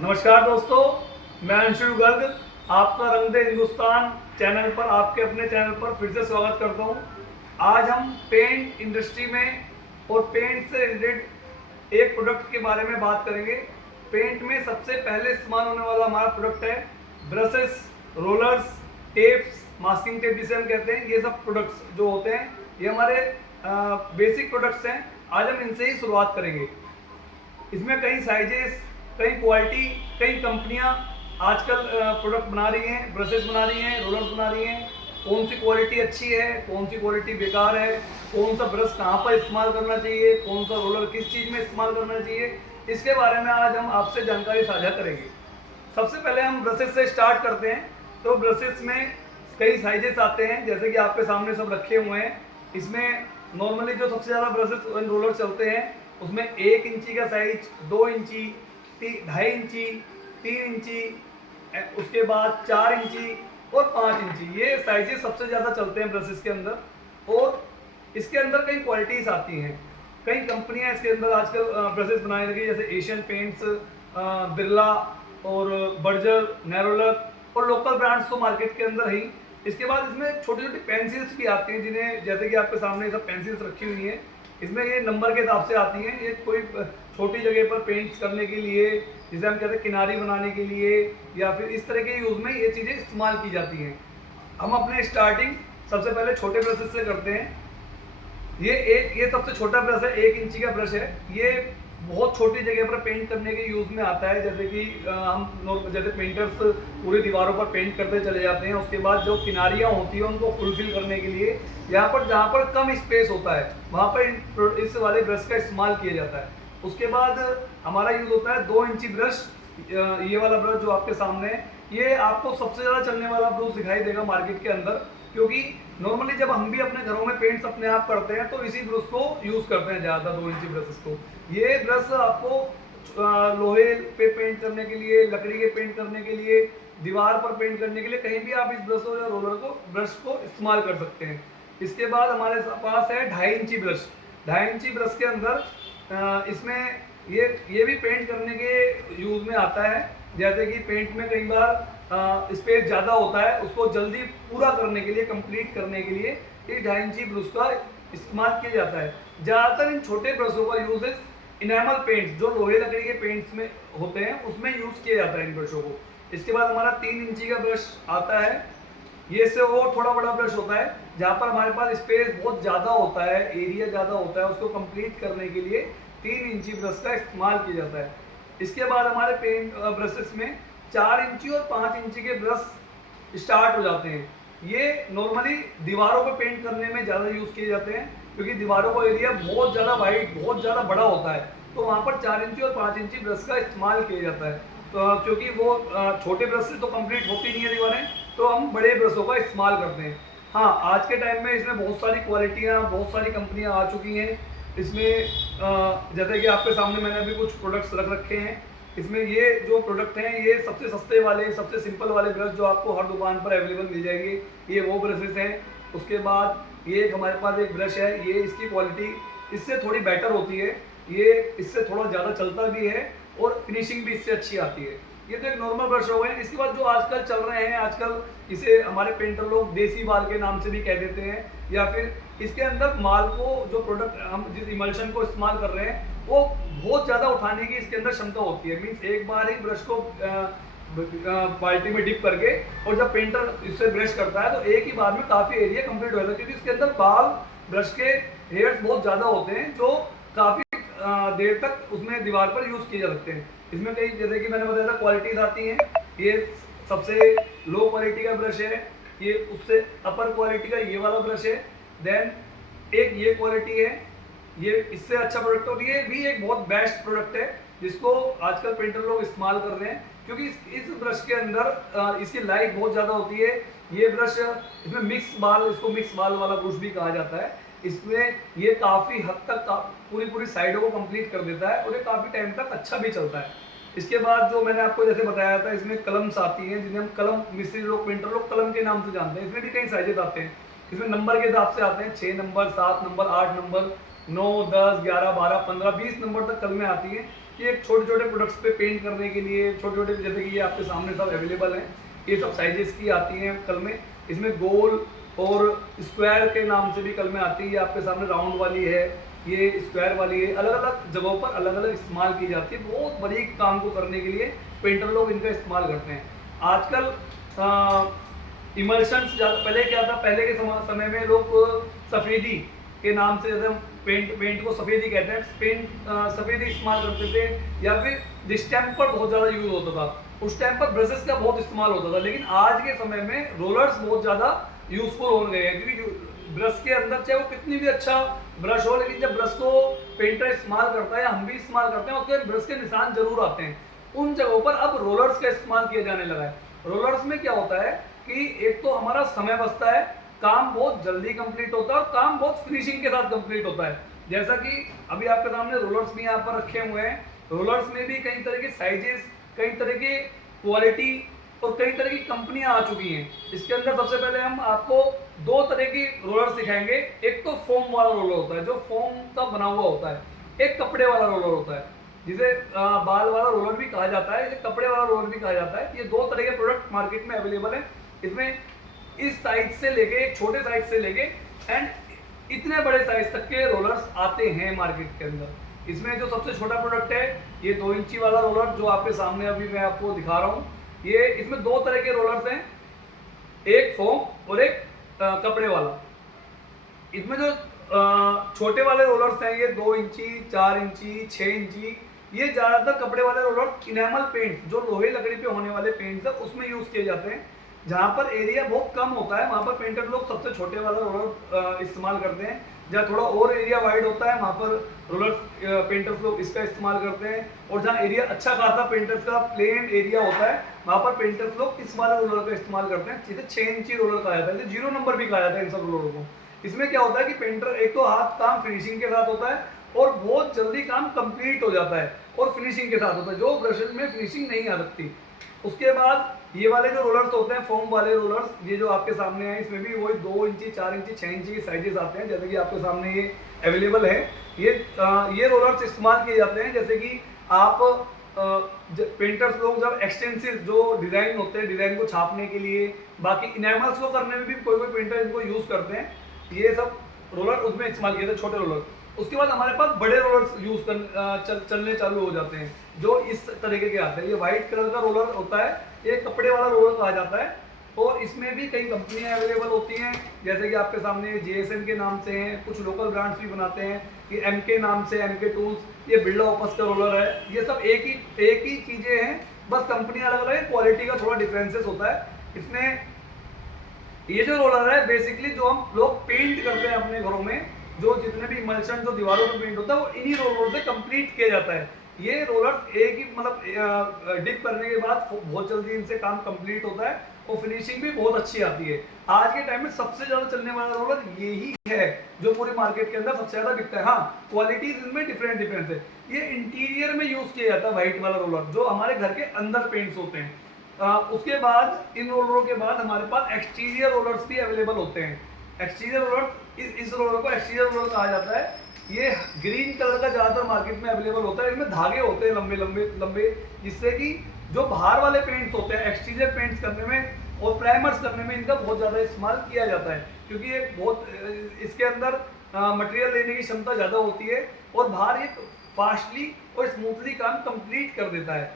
नमस्कार दोस्तों, मैं अंशु गर्ग आपका रंग दे हिंदुस्तान चैनल पर आपके अपने चैनल पर फिर से स्वागत करता हूं। आज हम पेंट इंडस्ट्री में और पेंट से रिलेटेड एक प्रोडक्ट के बारे में बात करेंगे। पेंट में सबसे पहले इस्तेमाल होने वाला हमारा प्रोडक्ट है brushes, rollers, tapes, masking tape जिसे हम कहते हैं। ये सब प्रोडक्ट्स जो होते हैं ये हमारे बेसिक प्रोडक्ट्स हैं। आज हम इनसे ही शुरुआत करेंगे। इसमें कई साइजेस, कई क्वालिटी, कई कंपनियां आजकल प्रोडक्ट बना रही हैं, ब्रशेस बना रही हैं, रोलर्स बना रही हैं। कौन सी क्वालिटी अच्छी है, कौन सी क्वालिटी बेकार है, कौन सा ब्रश कहाँ पर इस्तेमाल करना चाहिए, कौन सा रोलर किस चीज़ में इस्तेमाल करना चाहिए, इसके बारे में आज हम आपसे जानकारी साझा करेंगे। सबसे पहले हम ब्रशेस से स्टार्ट करते हैं। तो ब्रशेस में कई साइजेस आते हैं, जैसे कि आपके सामने सब रखे हुए हैं। इसमें नॉर्मली जो सबसे ज़्यादा ब्रशेस रोलर चलते हैं उसमें 1 इंची का साइज, 2 इंची, 2.5 इंची, 3 इंची, उसके बाद 4 इंची और 5 इंची, ये साइजेस सबसे ज़्यादा चलते हैं ब्रशेस के अंदर। और इसके अंदर कई क्वालिटीज़ आती हैं। कई कंपनियां इसके अंदर आजकल ब्रशेस बनाने लगी, जैसे एशियन पेंट्स, बिरला और बर्जर, नैरोलक और लोकल ब्रांड्स तो मार्केट के अंदर ही। इसके बाद इसमें छोटी छोटी पेंसिल्स भी आती हैं, जिन्हें जैसे कि आपके सामने सब पेंसिल्स रखी हुई हैं। इसमें ये नंबर के हिसाब से आती हैं। ये कोई छोटी जगह पर पेंट्स करने के लिए, जिसे हम कहते हैं किनारी बनाने के लिए, या फिर इस तरह के यूज़ में ये चीज़ें इस्तेमाल की जाती हैं। हम अपने स्टार्टिंग सबसे पहले छोटे ब्रशेस से करते हैं। ये सबसे छोटा ब्रश है, 1 इंची का ब्रश है। ये बहुत छोटी जगह पर पेंट करने के यूज़ में आता है। जैसे कि जैसे पेंटर्स पूरी दीवारों पर पेंट करते चले जाते हैं, उसके बाद जो किनारियाँ होती हैं उनको फुलफिल करने के लिए यहाँ पर जहाँ पर कम स्पेस होता है वहाँ पर इस वाले ब्रश का इस्तेमाल किया जाता है। उसके बाद हमारा यूज़ होता है 2 इंची ब्रश। ये वाला ब्रश जो आपके सामने है, ये आपको सबसे ज़्यादा चलने वाला ब्रश दिखाई देगा मार्केट के अंदर, क्योंकि नॉर्मली जब हम भी अपने घरों में पेंट्स अपने आप करते हैं तो इसी ब्रश को यूज़ करते हैं ज़्यादा, 2 इंची ब्रशेस को। ये ब्रश आपको लोहे पे पेंट करने के लिए, लकड़ी के पेंट करने के लिए, दीवार पर पेंट करने के लिए, कहीं भी आप इस ब्रश या रोलर को ब्रश को इस्तेमाल कर सकते हैं। इसके बाद हमारे पास है 2.5 इंची ब्रश। 2.5 इंची ब्रश के अंदर इसमें ये भी पेंट करने के यूज़ में आता है। जैसे कि पेंट में कई बार स्पेस ज़्यादा होता है, उसको जल्दी पूरा करने के लिए, कंप्लीट करने के लिए इस 2.5 इंची ब्रश का इस्तेमाल किया जाता है। ज़्यादातर इन छोटे ब्रशों का यूज इनेमल पेंट्स, जो लोहे लकड़ी के पेंट्स में होते हैं, उसमें यूज़ किया जाता है इन ब्रशों को। इसके बाद हमारा 3 इंची का ब्रश आता है। ये से और थोड़ा बड़ा ब्रश होता है, जहाँ पर हमारे पास स्पेस बहुत ज़्यादा होता है, एरिया ज़्यादा होता है, उसको कंप्लीट करने के लिए 3 इंची ब्रश का इस्तेमाल किया जाता है। इसके बाद हमारे पेंट ब्रशेस में 4 इंची और 5 इंची के ब्रश स्टार्ट हो जाते हैं। ये नॉर्मली दीवारों पर पेंट करने में ज़्यादा यूज़ किए जाते हैं, क्योंकि दीवारों का एरिया बहुत ज़्यादा वाइड, बहुत ज़्यादा बड़ा होता है, तो वहाँ पर 4 इंची और 5 इंची ब्रश का इस्तेमाल किया जाता है। तो क्योंकि वो छोटे ब्रश से तो कंप्लीट होती नहीं है दीवारें, तो हम बड़े ब्रशों का इस्तेमाल करते हैं। हाँ, आज के टाइम में इसमें बहुत सारी क्वालिटियाँ, बहुत सारी कंपनियाँ आ चुकी हैं। इसमें जैसे कि आपके सामने मैंने अभी कुछ प्रोडक्ट्स रख रखे हैं। इसमें ये जो प्रोडक्ट हैं, ये सबसे सस्ते वाले, सबसे सिंपल वाले ब्रश जो आपको हर दुकान पर अवेलेबल मिल जाएंगे, ये वो ब्रशेस हैं। उसके बाद ये हमारे पास एक ब्रश है, ये इसकी क्वालिटी इससे थोड़ी बेटर होती है। ये इससे थोड़ा ज़्यादा चलता भी है और फिनिशिंग भी इससे अच्छी आती है। ये तो एक नॉर्मल ब्रश हो गए। इसके बाद जो आजकल चल रहे हैं, आजकल इसे हमारे पेंटर लोग देसी बाल के नाम से भी कह देते हैं, या फिर इसके अंदर माल को, जो प्रोडक्ट हम जिस इमल्शन को इस्तेमाल कर रहे हैं, वो बहुत ज़्यादा उठाने की इसके अंदर क्षमता होती है। मीन्स एक बार ही ब्रश को बाल्टी में डिप करके, और जब पेंटर इससे ब्रश करता है तो एक ही बार में काफ़ी एरिया कंप्लीट हो जाता है, क्योंकि इसके अंदर बाल, ब्रश के हेयर्स बहुत ज़्यादा होते हैं, जो काफ़ी देर तक उसमें दीवार पर यूज़ किए जा सकते हैं। इसमें कई, जैसे कि मैंने बताया था, क्वालिटीज़ आती हैं। ये सबसे लो क्वालिटी का ब्रश है, ये उससे अपर क्वालिटी का ये वाला ब्रश है। देन एक ये क्वालिटी है, ये इससे अच्छा प्रोडक्ट, और ये भी एक बहुत बेस्ट प्रोडक्ट है जिसको आजकल पेंटर लोग इस्तेमाल कर रहे हैं, क्योंकि इस ब्रश के अंदर इसकी लाइफ बहुत ज़्यादा होती है। ये ब्रश, इसमें मिक्स बाल, इसको मिक्स बाल वाला ब्रश भी कहा जाता है। इसमें ये काफ़ी हद तक पूरी साइडों को कंप्लीट कर देता है, और ये काफ़ी टाइम तक अच्छा भी चलता है। इसके बाद जो मैंने आपको जैसे बताया था, इसमें कलम्स आती हैं, जिन्हें हम कलम, मिस्त्री लोग, पेंटर लोग कलम के नाम से जानते हैं। इसमें भी कई साइजेस आते हैं। इसमें नंबर के हिसाब से आते हैं, 6 नंबर, 7 नंबर, 8 नंबर, 9, 10, 11, 12, 15, 20 नंबर तक कलमें आती हैं। ये छोटे छोटे प्रोडक्ट्स पे पेंट करने के लिए छोटे छोटे, जैसे कि ये आपके सामने सब अवेलेबल हैं, ये सब साइजेस की आती हैं कलमें। इसमें गोल और स्क्वायर के नाम से भी कलमें आती है। ये आपके सामने राउंड वाली है, ये स्क्वायर वाली है, अलग अलग जगहों पर अलग अलग इस्तेमाल की जाती है। बहुत बारीक काम को करने के लिए पेंटर लोग इनका इस्तेमाल करते हैं। आजकल इमल्शंस ज़्यादा, पहले क्या था, पहले के समय में लोग सफ़ेदी के नाम से, जैसे पेंट को सफ़ेदी कहते हैं, सफ़ेदी इस्तेमाल करते थे, या फिर डिस्टेम्पर बहुत ज़्यादा यूज़ होता था। उस टाइम पर ब्रशेस का बहुत इस्तेमाल होता था, लेकिन आज के समय में रोलर्स बहुत ज़्यादा यूज़फुल हो गए हैं। क्योंकि ब्रश के अंदर चाहे वो कितनी भी अच्छा ब्रश हो, लेकिन जब ब्रश को पेंटर इस्तेमाल करता है या हम भी इस्तेमाल करते हैं, उसके ब्रश के निशान जरूर आते हैं। उन जगहों पर अब रोलर्स का इस्तेमाल किया जाने लगा है। रोलर्स में क्या होता है कि एक तो हमारा समय बचता है, काम बहुत जल्दी कंप्लीट होता है और काम बहुत फिनिशिंग के साथ कंप्लीट होता है। जैसा कि अभी आपके सामने रोलर्स भी यहाँ पर रखे हुए हैं। रोलर्स में भी कई तरह के साइजेस, कई तरह के क्वालिटी और कई तरह की कंपनियां आ चुकी हैं। इसके अंदर सबसे पहले हम आपको दो तरह की रोलर्स दिखाएंगे। एक तो फोम वाला रोलर होता है, जो फोम का बना हुआ होता है। एक कपड़े वाला रोलर होता है, जिसे बाल वाला रोलर भी कहा जाता है, इसे कपड़े वाला रोलर भी कहा जाता है। ये दो तरह के प्रोडक्ट मार्केट में अवेलेबल है। इसमें इस साइज से लेके, एक छोटे साइज से लेके एंड इतने बड़े साइज तक के रोलर्स आते हैं मार्केट के अंदर। इसमें जो सबसे छोटा प्रोडक्ट है, ये 2 इंची वाला रोलर, जो आपके सामने अभी मैं आपको दिखा रहा हूँ। ये इसमें दो तरह के रोलर्स हैं, एक फोम और एक कपड़े वाला। इसमें जो छोटे वाले रोलर्स हैं, ये 2 इंची, 4 इंची, 6 इंची, ये ज़्यादातर कपड़े वाले रोलर इनेमल पेंट, जो लोहे लकड़ी पे होने वाले पेंट्स है, उसमें यूज़ किए जाते हैं। जहाँ पर एरिया बहुत कम होता है, वहाँ पर पेंटर लोग सबसे छोटे वाला रोलर इस्तेमाल करते हैं। जहाँ थोड़ा और एरिया वाइड होता है, वहाँ पर रोलर पेंटर्स लोग इसका इस्तेमाल करते हैं। और जहाँ एरिया अच्छा खासा पेंटर्स का प्लेन एरिया होता है, वहाँ पर पेंटर्स लोग इस वाले रोलर का इस्तेमाल करते हैं। जिसे 6 इंची रोलर कहा जाता है, जिसे 0 नंबर भी कहा जाता है इन सब रोलरों को। इसमें क्या होता है कि पेंटर एक तो हाथ काम फिनिशिंग के साथ होता है और बहुत जल्दी काम कंप्लीट हो जाता है और फिनिशिंग के साथ होता है, जो ब्रशेज में फिनिशिंग नहीं आ सकती। उसके बाद ये वाले जो रोलर्स होते हैं, फोम वाले रोलर्स, ये जो आपके सामने हैं, इसमें भी वही 2 इंची, 4 इंची, 6 इंची के साइजेस आते हैं, जैसे कि आपके सामने ये अवेलेबल है। ये रोलर्स इस्तेमाल किए जाते हैं, जैसे कि आप पेंटर्स लोग जब एक्सटेंसिव जो डिज़ाइन होते हैं, डिज़ाइन को छापने के लिए, बाकी इनेमल्स को करने में भी कोई कोई पेंटर इनको यूज़ करते हैं। ये सब रोलर उसमें इस्तेमाल किए थे, छोटे रोलर। उसके बाद हमारे पास बड़े रोलर्स चलने चालू हो जाते हैं, जो इस तरीके के आते हैं। ये वाइट कलर का रोलर होता है, ये कपड़े वाला रोलर कहा जाता है। और इसमें भी कई कंपनियां अवेलेबल होती हैं, जैसे कि आपके सामने JSM के नाम से हैं, कुछ लोकल ब्रांड्स भी बनाते हैं। ये MK नाम से, MK टूल्स, ये बिरला ओपस का रोलर है। ये सब एक ही चीज़ें हैं, बस कंपनियां अलग अलग है, क्वालिटी का थोड़ा डिफरेंसेस होता है इसमें। ये जो रोलर है, बेसिकली जो हम लोग पेंट करते हैं अपने घरों में, जो जितने भी इमल्शन जो दीवारों पर पेंट होता है, वो इन्हीं रोलर से कंप्लीट किया जाता है। ये रोलर एक ही मतलब डिप करने के बाद बहुत जल्दी इनसे काम कंप्लीट होता है और फिनिशिंग भी बहुत अच्छी आती है। आज के टाइम में सबसे ज़्यादा चलने वाला रोलर यही है, जो पूरे मार्केट के अंदर सबसे ज़्यादा बिकता है। हाँ, क्वालिटीज इनमें डिफरेंट है। ये इंटीरियर में यूज़ किया जाता है, वाइट वाला रोलर, जो हमारे घर के अंदर पेंट्स होते हैं। उसके बाद इन रोलरों के बाद हमारे पास एक्सटीरियर रोलर्स भी अवेलेबल होते हैं। एक्सटीरियर रोलर, इस रोलर को एक्सटीरियर रोलर कहा जाता है। ये ग्रीन कलर का ज़्यादातर मार्केट में अवेलेबल होता है। इसमें धागे होते हैं लंबे लंबे लंबे, जिससे कि जो बाहर वाले पेंट्स होते हैं, एक्सटीरियर पेंट्स करने में और प्राइमर्स करने में इनका बहुत ज़्यादा इस्तेमाल किया जाता है, क्योंकि ये बहुत इसके अंदर मटेरियल लेने की क्षमता ज़्यादा होती है और बाहर ये फास्टली और स्मूथली काम कंप्लीट कर देता है।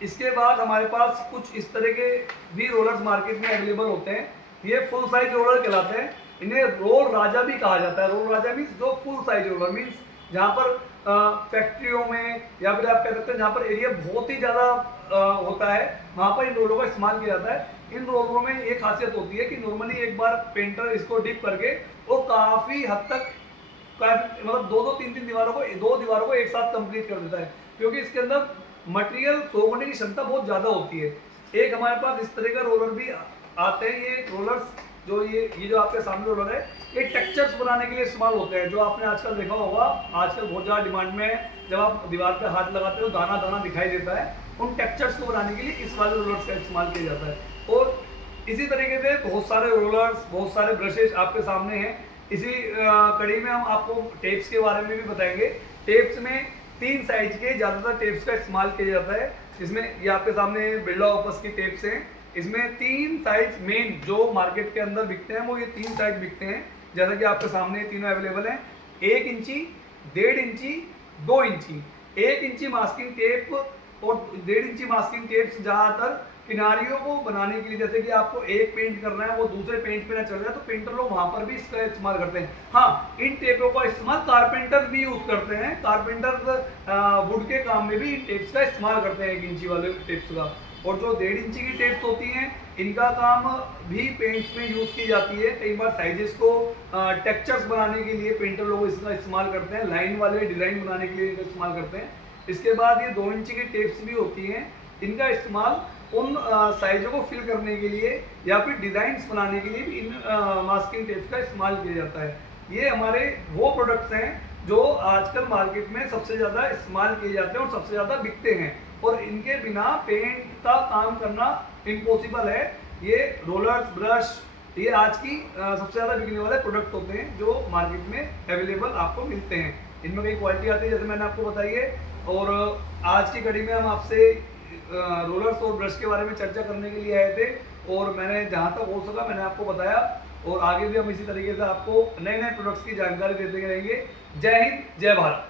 इसके बाद हमारे पास कुछ इस तरह के भी रोलर्स मार्केट में अवेलेबल होते हैं। ये फुल साइज रोलर कहलाते हैं। इन्हें रोल राजा भी कहा जाता है। रोल राजा मीन्स जो फुल साइज रोलर, मीन्स जहाँ पर फैक्ट्रियों में या फिर आप कह सकते हैं जहाँ पर एरिया बहुत ही ज़्यादा होता है, वहाँ पर इन रोलरों का इस्तेमाल किया जाता है। इन रोलरों में एक खासियत होती है कि नॉर्मली एक बार पेंटर इसको डिप करके वो काफ़ी हद तक मतलब दो तीन दीवारों को एक साथ कंप्लीट कर देता है, क्योंकि इसके अंदर मटेरियल सोखने की क्षमता बहुत ज़्यादा होती है। एक हमारे पास इस तरह का रोलर भी आते हैं। ये रोलर्स जो ये जो आपके सामने रोलर है, ये टेक्सचर्स बनाने के लिए इस्तेमाल होते हैं, जो आपने आजकल देखा होगा, आजकल बहुत ज़्यादा डिमांड में है। जब आप दीवार पे हाथ लगाते हो दाना दाना दिखाई देता है, उन टेक्सचर्स को बनाने के लिए इस वाले रोलर्स का इस्तेमाल किया जाता है। और इसी तरीके से बहुत सारे रोलर्स, बहुत सारे ब्रशेज आपके सामने हैं। इसी कड़ी में हम आपको टेप्स के बारे में भी बताएंगे। टेप्स में 3 साइज के ज़्यादातर टेप्स का इस्तेमाल किया जाता है। इसमें ये आपके सामने बिरला ऑपस की टेप्स हैं। इसमें 3 साइज मेन जो मार्केट के अंदर बिकते हैं वो ये 3 साइज बिकते हैं, जैसा कि आपके सामने तीनों अवेलेबल हैं। 1 इंची, 1.5 इंची, 2 इंची। 1 इंची मास्किंग टेप और 1.5 इंची मास्किंग टेप्स ज़्यादातर किनारियों को बनाने के लिए, जैसे कि आपको एक पेंट करना है वो दूसरे पेंट पे ना चल जाए, तो पेंटर लोग वहां पर भी इसका इस्तेमाल करते हैं। हाँ, इन टेपों का इस्तेमाल कारपेंटर भी यूज करते हैं। कारपेंटर वुड के काम में भी इन टेप्स का इस्तेमाल करते हैं, 1 इंची वाले टेप्स का। और जो 1.5 इंची की टेप्स होती हैं इनका काम भी पेंट्स में यूज की जाती है। कई बार साइजेस को टेक्सचर्स बनाने के लिए पेंटर लोग इसका इस्तेमाल करते हैं, लाइन वाले डिजाइन बनाने के लिए इनका इस्तेमाल करते हैं। इसके बाद ये 2 इंची की टेप्स भी होती हैं, इनका इस्तेमाल उन साइजों को फिल करने के लिए या फिर डिजाइन्स बनाने के लिए भी इन मास्किंग टेप्स का इस्तेमाल किया जाता है। ये हमारे वो प्रोडक्ट्स हैं जो आजकल मार्केट में सबसे ज़्यादा इस्तेमाल किए जाते हैं और सबसे ज़्यादा बिकते हैं, और इनके बिना पेंट का काम करना इम्पॉसिबल है। ये रोलर्स, ब्रश, ये आज की सबसे ज़्यादा बिकने वाले प्रोडक्ट होते हैं जो मार्केट में अवेलेबल आपको मिलते हैं। इनमें कई क्वालिटी आती है जैसे मैंने आपको बताई है। और आज की कड़ी में हम आपसे रोलर्स और ब्रश के बारे में चर्चा करने के लिए आए थे, और मैंने जहाँ तक हो सका मैंने आपको बताया, और आगे भी हम इसी तरीके से आपको नए नए प्रोडक्ट्स की जानकारी देते रहेंगे। जय हिंद, जय भारत।